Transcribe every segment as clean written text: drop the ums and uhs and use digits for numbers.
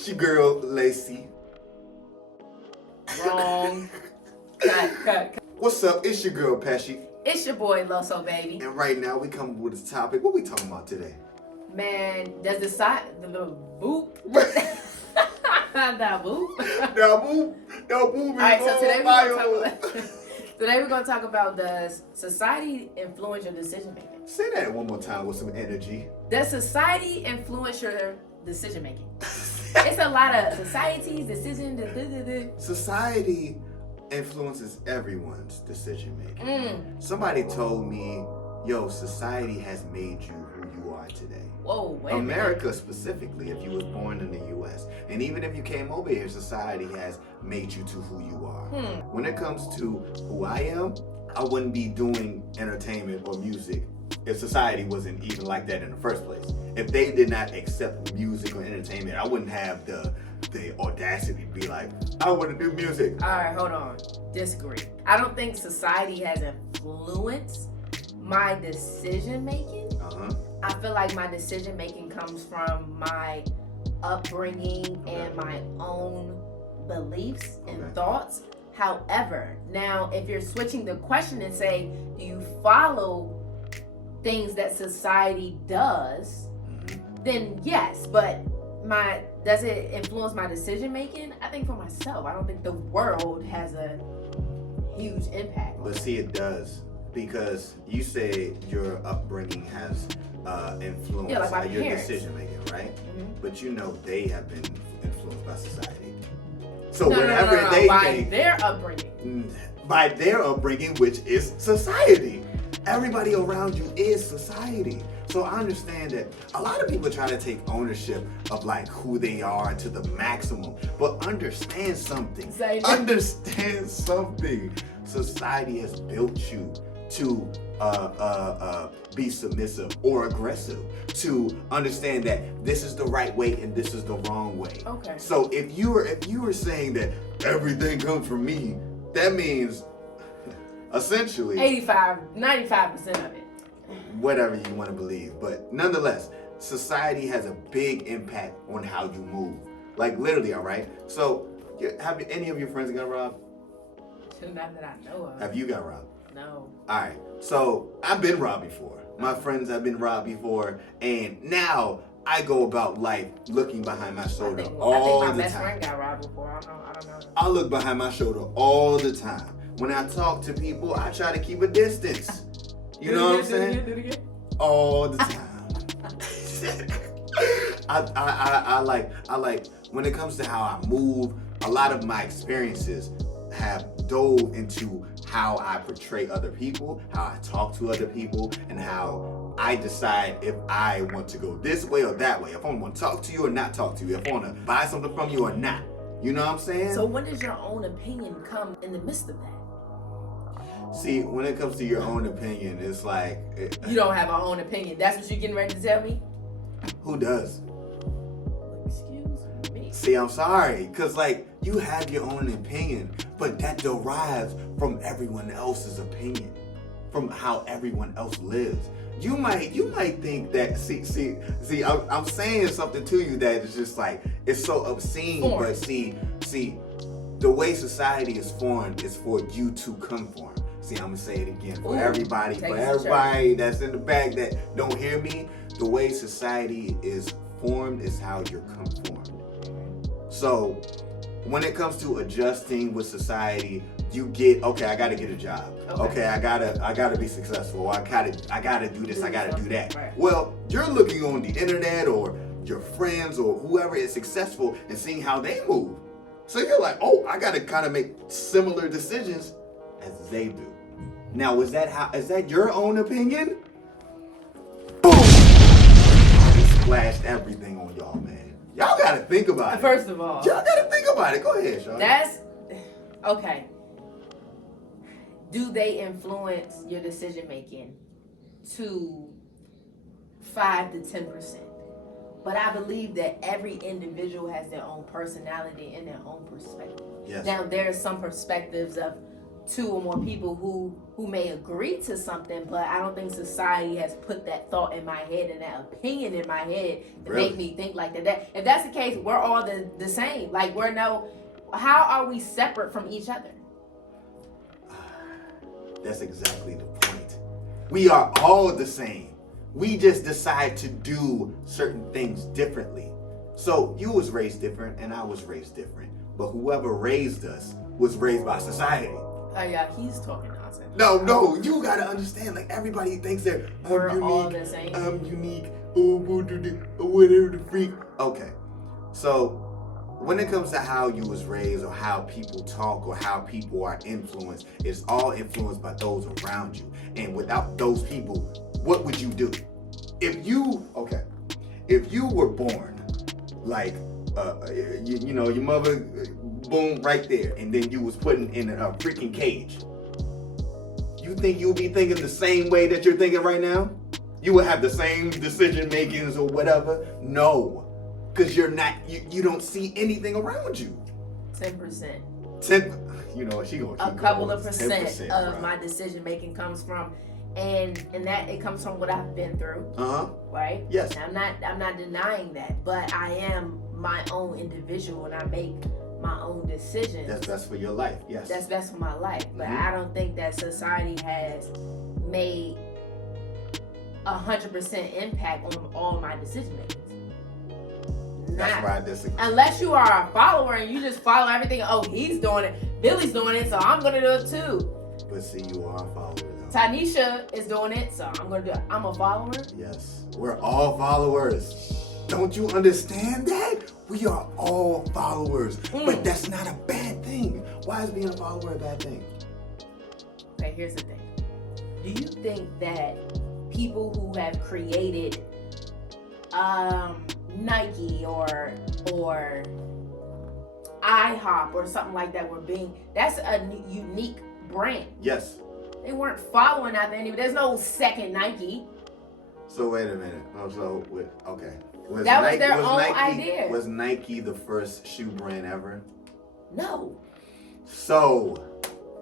It's your girl, Lacey. Wrong. Cut. What's up? It's your girl, PESCHE. It's your boy, Loso Baby. And right now, we come with a topic. What we talking about today? Man, does the boop? That boop? No boop. Alright, so today we're gonna talk about does society influence your decision making? Say that one more time with some energy. Does society influence your decision making? It's a lot of society's decision. Society influences everyone's decision making. Somebody told me, yo, society has made you who you are today. Whoa, wait a minute. America specifically, if you was born in the U.S. And even if you came over here, society has made you to who you are. When it comes to who I am, I wouldn't be doing entertainment or music if society wasn't even like that in the first place. If they did not accept music or entertainment, I wouldn't have the audacity to be like, I want to do music. All right, hold on. Disagree. I don't think society has influenced my decision making. I feel like my decision making comes from my upbringing and my own beliefs and thoughts. However, now if you're switching the question and say, do you follow things that society does, then yes, but does it influence my decision making? I think for myself. I don't think the world has a huge impact. But see, it does, because you say your upbringing has influenced like your parents. Decision making, right? But you know they have been influenced by society. So No, they by think, their upbringing. by their upbringing, which is society. Everybody around you is society. So I understand that a lot of people try to take ownership of like who they are to the maximum, but understand something. Understand something. Society has built you to be submissive or aggressive, to understand that this is the right way and this is the wrong way. Okay. So if you were saying that everything comes from me, that means essentially 95% of it. Whatever you want to believe. But nonetheless, society has a big impact on how you move. Like literally, all right? So have any of your friends got robbed? Not that I know of. Have you got robbed? No. All right. So I've been robbed before. My friends have been robbed before. And now I go about life looking behind my shoulder all the time. I think my best friend got robbed before. I don't know. I look behind my shoulder all the time. When I talk to people, I try to keep a distance. You know what I'm saying? Do it again. All the time. I like when it comes to how I move, a lot of my experiences have dove into how I portray other people, how I talk to other people, and how I decide if I want to go this way or that way. If I want to talk to you or not talk to you. If I want to buy something from you or not. You know what I'm saying? So when does your own opinion come in the midst of that? See, when it comes to your own opinion, it's like... You don't have our own opinion. That's what you're getting ready to tell me? Who does? Excuse me. See, I'm sorry. Because, like, you have your own opinion, but that derives from everyone else's opinion, from how everyone else lives. You might think that... See, I'm saying something to you that is just like, it's so obscene, but see, the way society is formed is for you to conform. See, I'm gonna say it again for everybody that's in the back that don't hear me. The way society is formed is how you're conformed. So when it comes to adjusting with society, you get, okay, I gotta get a job. Okay, I gotta be successful. I gotta do this, I gotta do that. Right. Well, you're looking on the internet or your friends or whoever is successful and seeing how they move. So you're like, oh, I gotta kind of make similar decisions as they do. Now, is that your own opinion? Boom! I splashed everything on y'all, man. Y'all gotta think about it. First of all, y'all gotta think about it. Go ahead, Sean. That's okay. Do they influence your decision making to 5 to 10%? But I believe that every individual has their own personality and their own perspective. Yes. Now, there are some perspectives of two or more people who may agree to something, but I don't think society has put that thought in my head and that opinion in my head to make me think like that. If that's the case, we're all the same. Like how are we separate from each other? That's exactly the point. We are all the same. We just decide to do certain things differently. So you was raised different and I was raised different. But whoever raised us was raised by society. Oh yeah, he's talking nonsense. No, you gotta understand. Like everybody thinks they're unique, all the same. I'm unique. Oh, whatever the freak. Okay, so when it comes to how you was raised or how people talk or how people are influenced, it's all influenced by those around you. And without those people, what would you do? If you were born like your mother, boom, right there, and then you was put in a freaking cage, you think you'll be thinking the same way that you're thinking right now? You will have the same decision makings or whatever? No. Because you don't see anything around you. 10%. 10, you know, she gonna keep a couple going. of percent 10%, of right. my decision making comes from, and that it comes from what I've been through. Right? Yes. And I'm not denying that, but I am my own individual and I make my own decisions. That's best for your life. Yes. That's best for my life. But I don't think that society has made 100% impact on all my decision making. That's why I disagree. Unless you are a follower and you just follow everything. Oh, he's doing it. Billy's doing it, so I'm gonna do it too. But see, you are a follower though. Tanisha is doing it, so I'm gonna do it. I'm a follower. Yes, we're all followers. Don't you understand that? We are all followers, but that's not a bad thing. Why is being a follower a bad thing? Okay, here's the thing. Do you think that people who have created Nike or IHOP or something like that that's a unique brand? Yes. They weren't following after anybody. There's no second Nike. So wait a minute. Okay. Was their own idea. Was Nike the first shoe brand ever? No. So,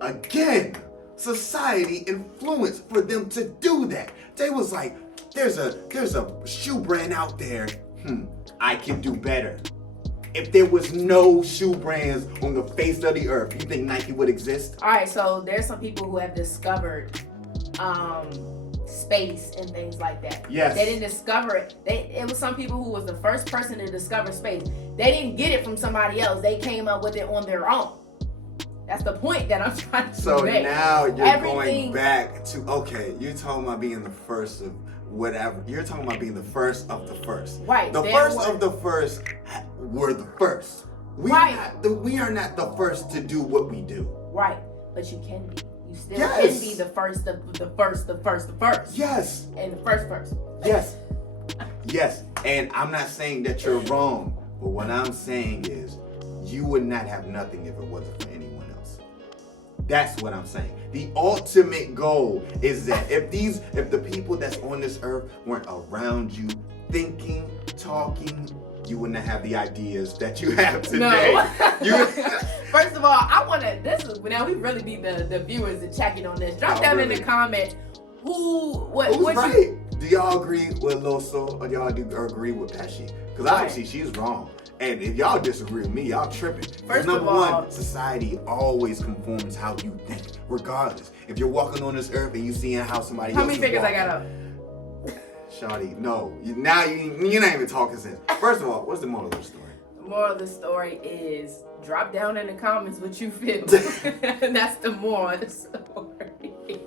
again, society influenced for them to do that. They was like, there's a shoe brand out there. I can do better. If there was no shoe brands on the face of the earth, you think Nike would exist? All right, so there's some people who have discovered space and things like that. Yes. They didn't discover it. It was some people who was the first person to discover space. They didn't get it from somebody else. They came up with it on their own. That's the point that I'm trying to make. So now you're going back to, okay, you're talking about being the first of whatever. You're talking about being the first of the first. Right. The first of the first were the first. We are not the first to do what we do. Right. But you can be. You still can be the first of the first. Yes. And the first. Yes. Yes. And I'm not saying that you're wrong, but what I'm saying is you would not have nothing if it wasn't for anyone else. That's what I'm saying. The ultimate goal is that if the people that's on this earth weren't around you thinking, talking, you wouldn't have the ideas that you have today. No. First of all, now we really need the viewers to check in on this. Drop down in the comment who's right. Do y'all agree with Loso or y'all agree with Pesche? Because obviously she's wrong. And if y'all disagree with me, y'all tripping. First number of all, one, society always conforms how you think, regardless. If you're walking on this earth and you seeing how somebody else is walking. How many fingers I got up? Shawty, no. Now you're not even talking sense. First of all, what's the moral of the story? The moral of the story is drop down in the comments what you feel. That's the moral of the story.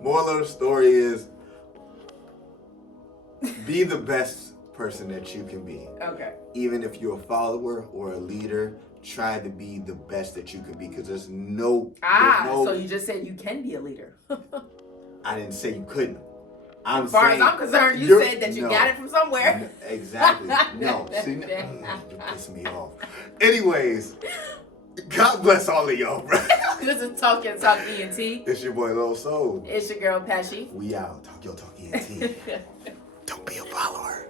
Moral of the story is be the best person that you can be. Okay. Even if you're a follower or a leader, try to be the best that you can be, because there's no. So you just said you can be a leader. I didn't say you couldn't. As far as I'm concerned, you said that you got it from somewhere. Exactly. No. See, you piss me off. Anyways, God bless all of y'all, bro. This is Talk ENT. It's your boy Lil Soul. It's your girl Pesche. We out. Talk ENT. Don't be a follower.